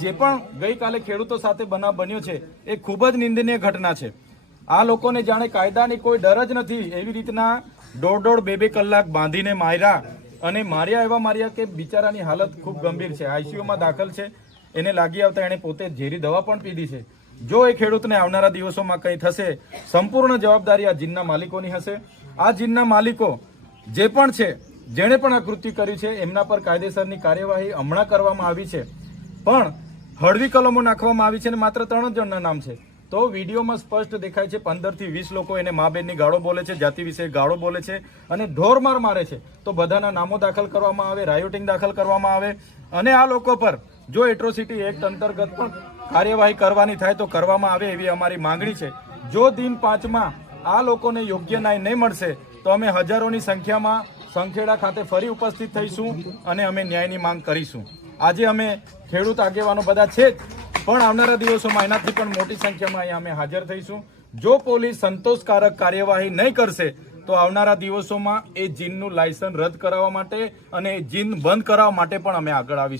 જે પણ ગઈકાલે ખેડૂતો સાથે બનાવ બન્યો છે, એ ખૂબ જ નિંદનીય ઘટના છે. આ લોકોને જાણે કાયદાની કોઈ ડર જ નથી એવી રીતના દોઢ દોઢ બે બે કલાક બાંધીને માર્યા અને માર્યા એવા માર્યા કે બિચારાની હાલત ખૂબ ગંભીર છે. આઈસીયુમાં દાખલ છે. એને લાગી આવતા એણે પોતે ઝેરી દવા પણ પીધી છે. જો એ ખેડૂતને આવનારા દિવસોમાં કંઈ થશે, સંપૂર્ણ જવાબદારી આ જીનના માલિકોની હશે. આ જીનના માલિકો જે પણ છે, જેણે પણ આ કૃત્ય કર્યું છે, એમના પર કાયદેસરની કાર્યવાહી હમણાં કરવામાં આવી છે. પણ હળવી કલમો નાખવામાં આવી છે અને માત્ર ત્રણ જણના નામ છે. તો વિડીયોમાં સ્પષ્ટ દેખાય છે પંદરથી વીસ લોકો એને મા બેનની ગાળો બોલે છે, જાતિ વિશે ગાળો બોલે છે અને ઢોરમાર મારે છે. તો બધાના નામો દાખલ કરવામાં આવે રાયોટિંગ દાખલ કરવામાં આવે અને આ લોકો પર જો એટ્રોસિટી એક્ટ અંતર્ગત પણ કાર્યવાહી કરવાની થાય તો કરવામાં આવે એવી અમારી માંગણી છે. જો દિન પાંચમાં આ લોકોને યોગ્ય ન્યાય નહીં મળશે, તો અમે હજારોની સંખ્યામાં સંખેડા ખાતે ફરી ઉપસ્થિત થઈશું અને અમે ન્યાયની માંગ કરીશું. આજે અમે ખેડૂત આગેવાનો બધા છે પણ આવનારા દિવસોમાં એનાથી પણ મોટી સંખ્યામાં અહીંયા અમે હાજર થઈશું. જો પોલીસ સંતોષકારક કાર્યવાહી નહીં કરશે, તો આવનારા દિવસોમાં એ જીનનું લાયસન્સ રદ કરાવવા માટે અને એ જીન બંધ કરાવવા માટે પણ અમે આગળ આવીશું.